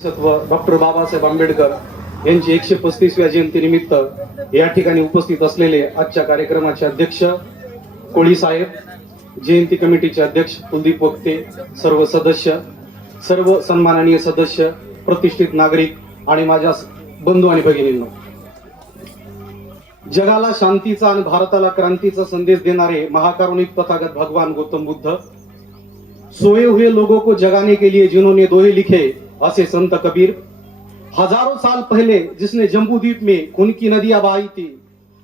Doctor Babasaheb Ambedkar यांची 135व्या जयंतीनिमित्त या ठिकाणी उपस्थित असलेले आजच्या कार्यक्रमाचे अध्यक्ष कोळी साहेब, जयंती कमिटीचे अध्यक्ष कुलदीप वक्ते, सर्व सदस्य, सर्व सन्माननीय सदस्य, प्रतिष्ठित नागरिक आणि माझ्या बंधू आणि भगिनींनो, जगाला शांतीचा आणि भारताला क्रांतीचा संदेश देणारे महाकारुणिक तथागत भगवान गौतम बुद्ध, सोए हुए लोगों को जगाने के लिए जिन्होंने दोहे लिखे ऐसे संत कबीर, हजारों साल पहले जिसने जम्बूद्वीप में खून की नदियां बहाई थी,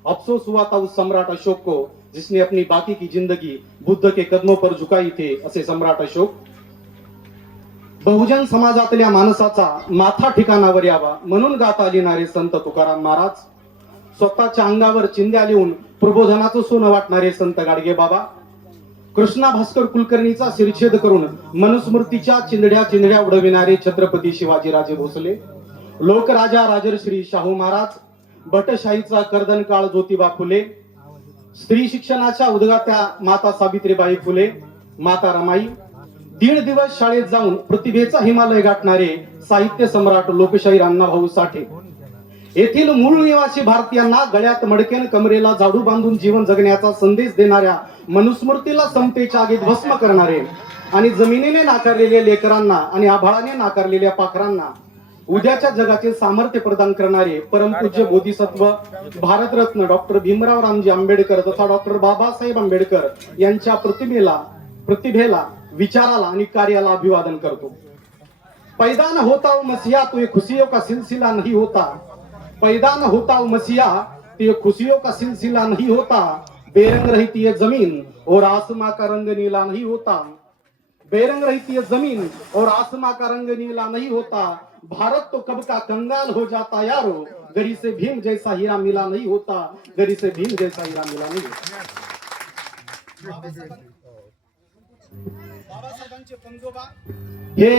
अफसोस हुआ था उस सम्राट अशोक को जिसने अपनी बाकी की जिंदगी बुद्ध के कदमों पर झुकाई थे, असे सम्राट अशोक. बहुजन समाजातल्या माणसाचा माथा ठिकाणावर यावा म्हणून गाता लिहिणारे संत तुकाराम महाराज, स्वतःच्या अंगावर चिंध्या लिहून प्रबोधनाचं सोनं वाटणारे संत गाडगे बाबा, कृष्णा भास्कर कुलकर्णीचा शिरछेद करून मनुस्मृतीच्या चिंधड्या उडविणारे छत्रपती शिवाजीराजे भोसले, लोकराजा राजर्षी शाहू महाराज, भटशाहीचा कर्दनकाळ ज्योतिबा फुले, स्त्री शिक्षणाच्या उद्गात्या माता सावित्रीबाई फुले, माता रमाई, 1.5 दिवस शाळेत जाऊन प्रतिभेचा हिमालय गाठणारे साहित्य सम्राट लोकशाहीर अण्णाभाऊ साठे, येथील मूळ निवासी भारतीयांना गळ्यात मडकेन कमरेला झाडू बांधून जीवन जगण्याचा संदेश देणाऱ्या मनुस्मृतीला समतेच्या आगीत भस्म करणारे आणि जमिनीने नाकारलेल्या लेकरांना आणि आभाळाने नाकारलेल्या पाखरांना उद्याच्या जगाचे सामर्थ्य प्रदान करणारे परमपूज्य बोधिसत्व भारतरत्न डॉक्टर भीमराव रामजी आंबेडकर तथा डॉक्टर बाबासाहेब आंबेडकर यांच्या प्रतिभेला, विचाराला आणि कार्याला अभिवादन करतो. पैदा न होता वो मसीहा तो ये खुशियों का सिलसिला नहीं होता, पैदा न होता वो मसीहा तो ये खुशियों का सिलसिला नहीं होता, बेरंग रहती है जमीन और आसमां का रंग नीला नहीं होता, बेरंग रहती है जमीन और आसमां का रंग नीला नहीं होता, भारत तो कब का कंगाल हो जाता यारो, गरी से भीम जैसा हीरा मिला नहीं होता, गरी से भीम जैसा हीरा मिला नहीं होता. बाबासाहेबांचे पंजोबा हे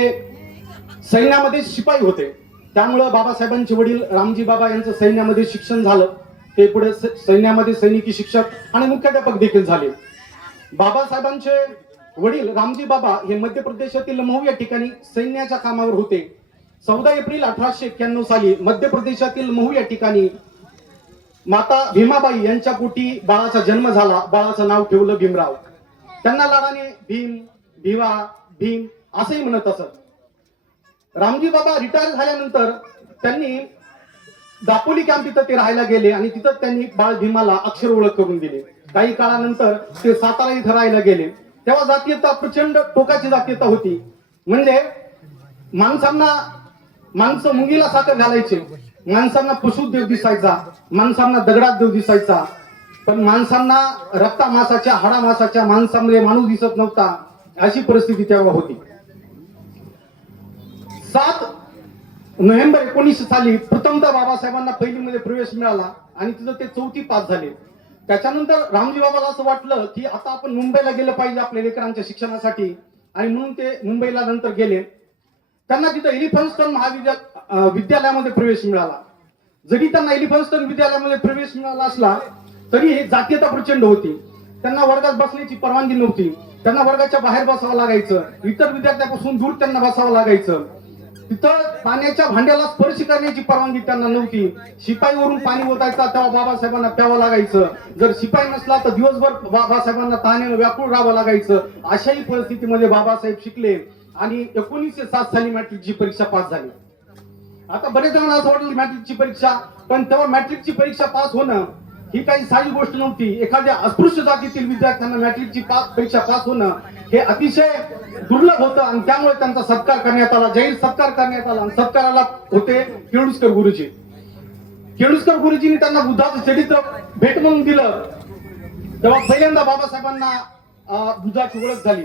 सैन्यामध्ये शिपाई होते, त्यामुळे बाबासाहेबांचे वडील रामजी बाबा यांचं सैन्यामध्ये शिक्षण झालं. ते पुढे सैन्यामध्ये सैनिकी शिक्षक आणि मुख्याध्यापक देखील झाले. बाबासाहेबांचे वडील रामजी बाबा हे मध्य प्रदेशातील महू या ठिकाणी सैन्याच्या कामावर होते. 14 एप्रिल 1891 साली मध्य प्रदेशातील महू या ठिकाणी माता भीमाबाई यांच्या पोटी बाळाचा जन्म झाला. बाळाचं नाव ठेवलं भीमराव. त्यांना लाडाने भीम, भिवा, भीम असंही म्हणत असत. रामजी बाबा रिटायर झाल्यानंतर त्यांनी दापोली कॅम्प तिथं ते राहायला गेले आणि तिथं त्यांनी बाळ भीमाला अक्षर ओळख करून दिले. काही काळानंतर ते सातारा इथं राहायला गेले. तेव्हा जातीयता प्रचंड टोकाची जातीयता होती. म्हणजे माणसं मुंगीला साखर घालायचे, माणसांना पशु देव दिसायचा, माणसांना दगडात देव दिसायचा, पण माणसांना रक्ता मासाच्या हाडा मासाच्या माणसामध्ये माणूस दिसत नव्हता. अशी परिस्थिती तेव्हा होती. 7 नोव्हेंबर 1900 साली प्रथमतः बाबासाहेबांना पहिलीमध्ये प्रवेश मिळाला आणि तिथं ते 4थी पास झाले. त्याच्यानंतर रामजी बाबाला असं वाटलं की आता आपण मुंबईला गेलं पाहिजे आपल्या लेकरांच्या शिक्षणासाठी, आणि म्हणून ते मुंबईला नंतर गेले. त्यांना तिथं एलिफन्स्टन विद्यालयामध्ये प्रवेश मिळाला. जरी त्यांना एलिफन्स्टन विद्यालयामध्ये प्रवेश मिळाला असला तरी हे जातीयता प्रचंड होती. त्यांना वर्गात बसण्याची परवानगी नव्हती. त्यांना वर्गाच्या बाहेर बसावं लागायचं. इतर विद्यार्थ्यांपासून दूर त्यांना बसावं लागायचं. तिथं पाण्याच्या भांड्याला स्पर्श करण्याची परवानगी त्यांना नव्हती. शिपाईवरून पाणी ओतायचा तेव्हा बाबासाहेबांना प्यावं लागायचं. जर शिपाई नसला तर दिवसभर बाबासाहेबांना तहानेनं व्याकुळ राहावं लागायचं. अशाही परिस्थितीमध्ये बाबासाहेब शिकले आणि 1907 साली मॅट्रिकची परीक्षा पास झाली. आता बरेच जणांना असं वाटलं मॅट्रिकची परीक्षा, पण तेव्हा मॅट्रिकची परीक्षा पास होणं ही काही साधी गोष्ट नव्हती. एखाद्या अस्पृश्य जातीतील विद्यार्थ्यांना मॅट्रिकची परीक्षा पास होणं हे अतिशय दुर्लभ होतं आणि त्यामुळे त्यांचा सत्कार करण्यात आला, जाहीर सत्कार करण्यात आला. सत्काराला होते केळुसकर गुरुजी. केळुसकर गुरुजींनी त्यांना बुद्धाचं चरित्र भेट म्हणून दिलं. तेव्हा पहिल्यांदा बाबासाहेबांना बुद्धाची ओळख झाली.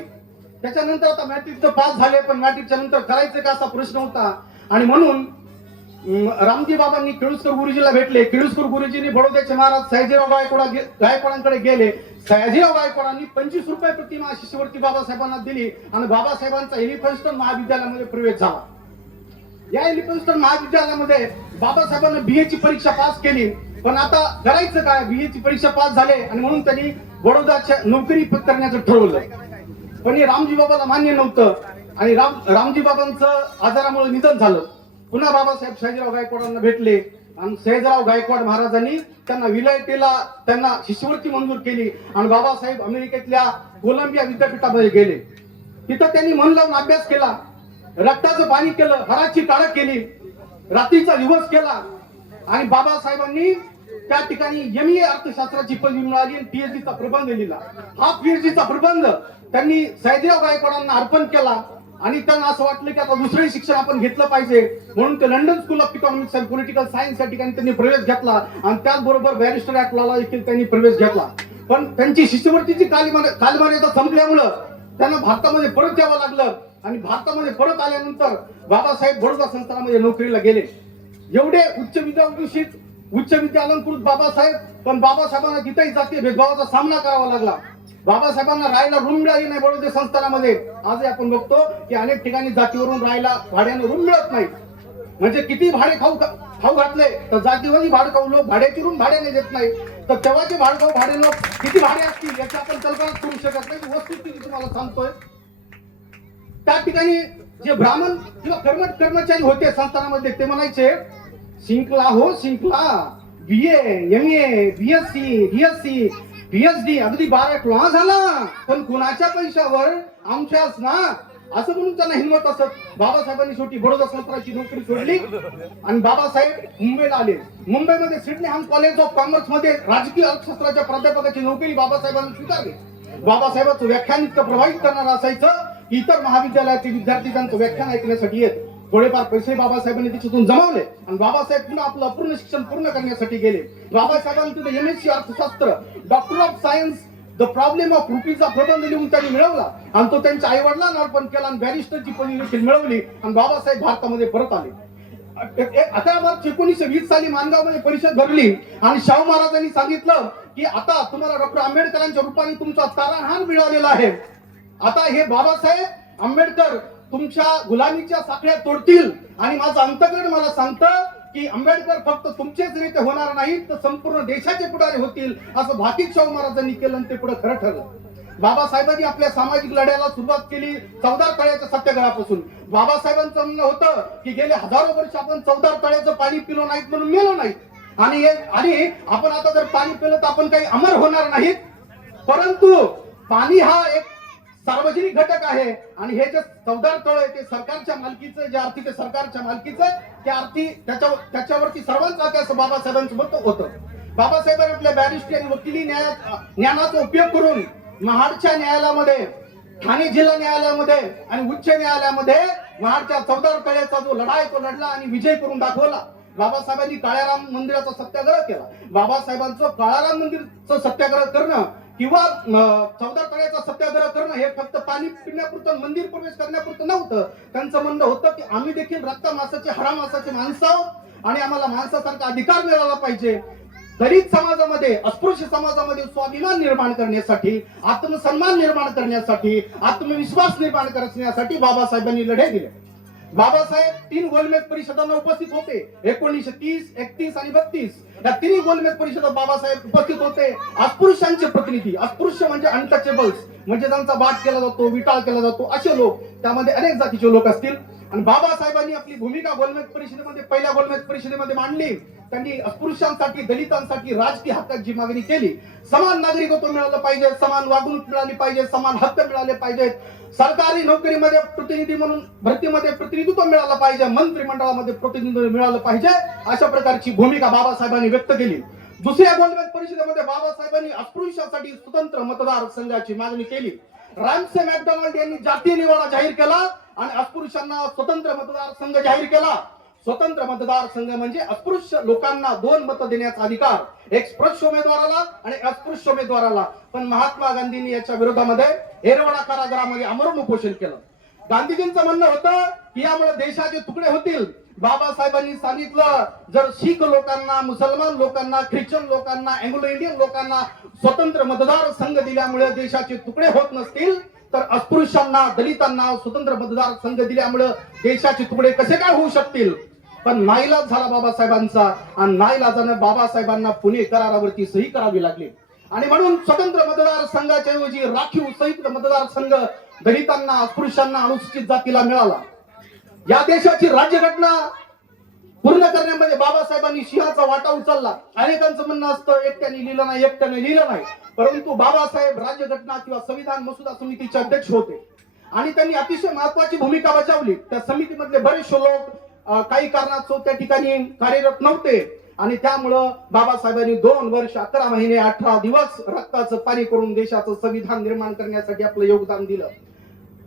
त्याच्यानंतर आता मॅट्रिकचं पास झाले, पण मॅट्रिकच्या नंतर करायचं का असा प्रश्न होता आणि म्हणून रामजी बाबांनी केळुसकर गुरुजीला भेटले. केळुसकर गुरुजींनी बडोद्याचे महाराज सयाजीराव गायकवाडांकडे गेले. सयाजीराव गायकवाडांनी 25 रुपये प्रतिमा शिष्यवृत्ती बाबासाहेबांना दिली आणि बाबासाहेबांचा एलिफन्स्टन महाविद्यालयामध्ये प्रवेश झाला. या एलिफन्स्टन महाविद्यालयामध्ये बाबासाहेबांनी बीएची परीक्षा पास केली, पण आता करायचं काय? बीएची परीक्षा पास झाले आणि म्हणून त्यांनी बडोद्याच्या नोकरी करण्याचं ठरवलं. पण हे रामजी बाबाला मान्य नव्हतं आणि रामजी बाबांचं आजारामुळे निधन झालं. पुन्हा बाबासाहेब सयाजीराव गायकवाडांना भेटले आणि सयाजीराव गायकवाड महाराजांनी त्यांना विलायतेला त्यांना शिष्यवृत्ती मंजूर केली आणि बाबासाहेब अमेरिकेतल्या कोलंबिया विद्यापीठामध्ये गेले. तिथं त्यांनी मन लावून अभ्यास केला, रक्ताचं पाणी केलं, हाडाची काळं केली, रात्रीचा दिवस केला आणि बाबासाहेबांनी त्या ठिकाणी MA अर्थशास्त्राची पदवी मिळाली आणि PhD चा प्रबंध लिहिला. हा PhD चा प्रबंध त्यांनी सयाजीराव गायकवाडांना अर्पण केला आणि त्यांना असं वाटलं की आता दुसरे शिक्षण आपण घेतलं पाहिजे म्हणून ते London school of economics and political science या ठिकाणी त्यांनी प्रवेश घेतला आणि त्याचबरोबर बॅरिस्टर ऍट लॉला देखील त्यांनी प्रवेश घेतला. पण त्यांची शिष्यवृत्तीची कालमर्यादा संपल्यामुळं त्यांना भारतामध्ये परत यावं लागलं आणि भारतामध्ये परत आल्यानंतर बाबासाहेब बडोदा संस्थानामध्ये नोकरीला गेले. एवढे उच्च विद्या अलंकृत बाबासाहेब, पण बाबासाहेबांना तिथेही जातीय भेदभावाचा सामना करावा लागला. बाबासाहेबांना राहायला रूम मिळाली नाही बडोदे संस्थानामध्ये. आजही आपण बघतो की अनेक ठिकाणी जातीवरून राहायला भाड्याने रूम मिळत नाही. म्हणजे किती भाडे खाऊ घातले तर जातीवरही भाडखाऊ लोक भाड्याची रूम भाड्याने देत नाही. तर तेव्हाचे भाडखाऊ भाडे लोक किती भाडे असतील याची आपण कल्पना करू शकत नाही. वस्तुस्थिती तुम्हाला सांगतोय. त्या ठिकाणी जे ब्राह्मण किंवा कर्मचारी होते संस्थानामध्ये ते म्हणायचे, शिंकला हो शिंकला, BA MA BSc BSc PhD अगदी 12 क्लास झाला, पण कुणाच्या पैशावर? आमच्याच ना, असं म्हणून त्यांना हिंमत असत. बाबासाहेबांनी शेवटी बडोदा संस्थानाची नोकरी सोडली आणि बाबासाहेब मुंबईला आले. मुंबईमध्ये सिडनेहॅम कॉलेज ऑफ कॉमर्स मध्ये राजकीय अर्थशास्त्राच्या प्राध्यापकाची नोकरी बाबासाहेबांनी स्वीकारली. बाबासाहेबांचं व्याख्यान इतकं प्रभावित करणारं असायचं की इतर महाविद्यालयाचे विद्यार्थी त्यांचं व्याख्यान ऐकण्यासाठी येत. थोडेफार पैसे बाबासाहेबांनी त्याच्यातून जमावले आणि बाबासाहेब पुन्हा आपलं अपूर्ण शिक्षण पूर्ण करण्यासाठी गेले. बाबासाहेबांनी तिथे MSc अर्थशास्त्र, doctor of science the problem of रुपीचा प्रबंध लिहून त्यांनी मिळवला आणि तो त्यांच्या आई वडिलांना अर्पण केला आणि बॅरिस्टरची पदवी देखील मिळवली आणि बाबासाहेब भारतामध्ये परत आले. 11 मार्च 1920 साली माणगावमध्ये परिषद भरली आणि शाहू महाराजांनी सांगितलं की आता तुम्हाला डॉक्टर आंबेडकरांच्या रूपाने तुमचा ताराहार मिळालेला आहे. आता हे बाबासाहेब आंबेडकर तुमच्या गुलामीच्या साखळ्या तोडतील आणि माझं अंतकरण मला सांगतं की आंबेडकर फक्त तुमचेच नेते होणार नाहीत तर संपूर्ण देशाचे पुढारी होतील, असं भाकीत शाहू महाराजांनी केलं आणि ते पुढे खरं ठरलं. बाबासाहेबांनी आपल्या सामाजिक लढ्याला सुरुवात केली चौदार तळ्याच्या सत्याग्रहापासून. बाबासाहेबांचं म्हणणं होतं की गेले हजारो वर्ष आपण चौदार तळ्याचं पाणी पिलो नाहीत म्हणून मेलो नाहीत आणि आपण आता जर पाणी पिलं तर आपण काही अमर होणार नाहीत. परंतु पाणी हा एक सार्वजनिक घटक आहे आणि हे जे चौदार तळ ते सरकारच्या मालकीचं, जे आर्थिक सरकारच्या मालकीचं ते आर्थिक त्याच्यावरती सर्वांचं आहे असं बाबासाहेबांचं मत होतं. बाबासाहेबांनी आपल्या बॅरिस्टर आणि वकिली ज्ञानाचा उपयोग करून महाडच्या न्यायालयामध्ये, ठाणे जिल्हा न्यायालयामध्ये आणि उच्च न्यायालयामध्ये महाडच्या चौदार तळ्याचा जो लढा आहे तो लढला आणि विजय करून दाखवला. बाबासाहेबांनी काळाराम मंदिराचा सत्याग्रह केला. बाबासाहेबांचं काळाराम मंदिरचं सत्याग्रह करणं किंवा चौदार तळ्याचा सत्याग्रह करणं हे फक्त पाणी पिण्यापुरतं, मंदिर प्रवेश करण्यापुरतं नव्हतं. त्यांचं म्हणणं होतं की आम्ही देखील रक्त मासाचे, हाडा मासाचे माणसं आहोत आणि आम्हाला माणसासारखा अधिकार मिळाला पाहिजे. दलित समाजामध्ये, अस्पृश्य समाजामध्ये स्वाभिमान निर्माण करण्यासाठी, आत्मसन्मान निर्माण करण्यासाठी, आत्मविश्वास निर्माण करण्यासाठी बाबासाहेबांनी लढे दिले. बाबासाहेब 3 गोलमेज परिषदांना उपस्थित होते. 1930, 31 आणि 32 या 3 गोलमेज परिषदेत बाबासाहेब उपस्थित होते. अस्पृश्यांचे प्रतिनिधी, अस्पृश्य म्हणजे अनटचेबल्स, म्हणजे ज्यांचा बाट केला जातो, विटाळ केला जातो असे लोक, त्यामध्ये अनेक जातीचे लोक असतील. आणि बाबासाहेबांनी आपली भूमिका गोलमेज परिषदेमध्ये, पहिल्या गोलमेज परिषदेमध्ये मांडली. त्यांनी अस्पृश्यांसाठी, दलितांसाठी राजकीय हक्काची मागणी केली. समान नागरिकत्व मिळालं पाहिजे, समान वागणूक मिळाली पाहिजे, समान हक्क मिळाले पाहिजेत, सरकारी नोकरीमध्ये प्रतिनिधी म्हणून भरतीमध्ये प्रतिनिधित्व मिळालं पाहिजे, मंत्रिमंडळामध्ये प्रतिनिधित्व मिळालं पाहिजे, अशा प्रकारची भूमिका बाबासाहेबांनी व्यक्त केली. दुसऱ्या गोलमेज परिषदेमध्ये बाबासाहेबांनी अस्पृश्यांसाठी स्वतंत्र मतदार संघाची मागणी केली. रॅम्से मॅकडोनाल्ड यांनी जातीय निवाडा जाहीर केला आणि अस्पृश्यांना स्वतंत्र मतदार संघ जाहीर केला. स्वतंत्र मतदार संघ म्हणजे अस्पृश्य लोकांना 2 मत देण्याचा अधिकार, एक स्पृश्य उमेदवाराला आणि अस्पृश्य उमेदवाराला. पण महात्मा गांधींनी याच्या विरोधामध्ये एरवडा कारागृहामध्ये आमरण उपोषण केलं. गांधीजींचं म्हणणं होतं की यामुळे देशाचे तुकडे होतील. बाबासाहेबांनी सांगितलं जर शीख लोकांना, मुसलमान लोकांना, ख्रिश्चन लोकांना, अँग्लो इंडियन लोकांना स्वतंत्र मतदार संघ दिल्यामुळे देशाचे तुकडे होत नसतील तर अस्पृश्यांना, दलितांना स्वतंत्र मतदार संघ दिल्यामुळे देशाचे तुकडे कसे काय होऊ शकतील. पण नाईलाज झाला बाबासाहेबांचा आणि नाईलाजानं बाबासाहेबांना पुणे करारावरती सही करावी लागली आणि म्हणून स्वतंत्र मतदार संघाच्या ऐवजी राखीव संयुक्त मतदार संघ दलितांना, अस्पृश्यांना, अनुसूचित जातीला मिळाला. या देशाची राज्यघटना पूर्ण करण्यामध्ये बाबासाहेबांनी सिंहाचा वाटा उचलला. अनेकांचं म्हणणं असतं एकट्याने लिहिलं नाही, एकट्याने लिहिलं नाही, परंतु बाबासाहेब राज्यघटना किंवा संविधान मसुदा समितीचे अध्यक्ष होते आणि त्यांनी अतिशय महत्वाची भूमिका बजावली. त्या समितीमधले बरेचसे लोक काही कारणास्तव त्या ठिकाणी कार्यरत नव्हते आणि त्यामुळं बाबासाहेबांनी 2 वर्ष 11 महिने 18 दिवस रक्ताचं पाणी करून देशाचं संविधान निर्माण करण्यासाठी आपलं योगदान दिलं.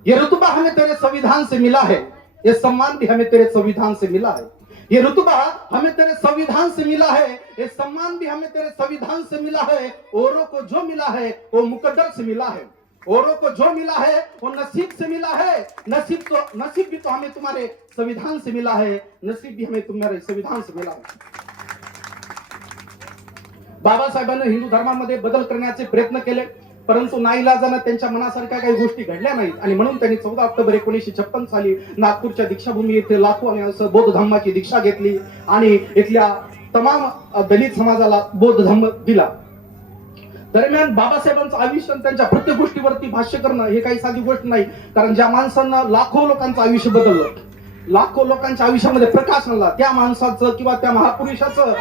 ये रुतबा हमें तेरे संविधान से मिला है, ये सम्मान भी हमें तेरे संविधान से मिला है. ये रुतबा हमें तेरे संविधान से मिला है, ये सम्मान भी हमें तेरे संविधान से मिला है. औरों को जो मिला है वो मुकद्दर से मिला है, औरों को जो मिला है वो नसीब से मिला है. नसीब भी तो हमें तुम्हारे संविधान से मिला है, नसीब भी हमें तुम्हारे संविधान से मिला है. बाबासाहेबांनी हिंदू धर्मामध्ये बदल करण्याचे प्रयत्न केले, परंतु नाईलाजानं त्यांच्या मनासारख्या काही गोष्टी घडल्या नाहीत आणि म्हणून त्यांनी 14 ऑक्टोबर 1956 साली नागपूरच्या दीक्षाभूमी येथे लाखो आणि असं बौद्ध धम्माची दीक्षा घेतली आणि इथल्या तमाम दलित समाजाला बौद्ध धम्म दिला. दरम्यान बाबासाहेबांचं आयुष्य त्यांच्या प्रत्येक गोष्टीवरती भाष्य करणं हे काही साधी गोष्ट नाही, कारण ज्या माणसांना लाखो लोकांचं आयुष्य बदललं, लाखो लोकांच्या आयुष्यामध्ये प्रकाश आणला, त्या माणसाचं किंवा त्या महापुरुषाचं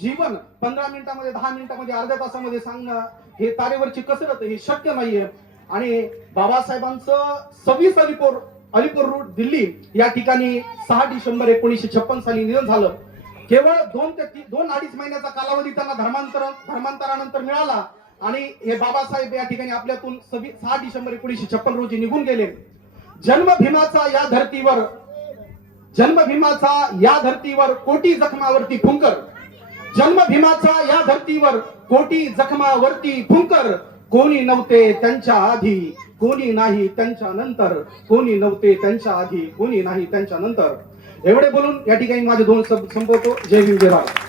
जीवन 15 मिनिटांमध्ये 10 मिनिटांमध्ये अर्ध्या तासामध्ये सांगणं हे तारेवरची कसरत हे शक्य नाहीये. आणि बाबासाहेबांचं 26 अलीपूर रोड दिल्ली या ठिकाणी 6 डिसेंबर 1956 साली निधन झालं. केवळ 2 ते 2-2.5 महिन्याचा कालावधी त्यांना धर्मांतरानंतर मिळाला आणि हे बाबासाहेब या ठिकाणी आपल्यातून 6 डिसेंबर 1956 रोजी निघून गेले. जन्म भीमाचा या धर्तीवर कोटी जखमावरती फुंकर, जन्म भीमाचा या धर्तीवर कोटी जखमावरती फुंकर. कोणी नव्हते त्यांच्या आधी, कोणी नाही त्यांच्या नंतर, कोणी नव्हते त्यांच्या आधी, कोणी नाही त्यांच्या नंतर. एवढे बोलून या ठिकाणी माझे 2 शब्द संपवतो. जय भीम, जय भारत.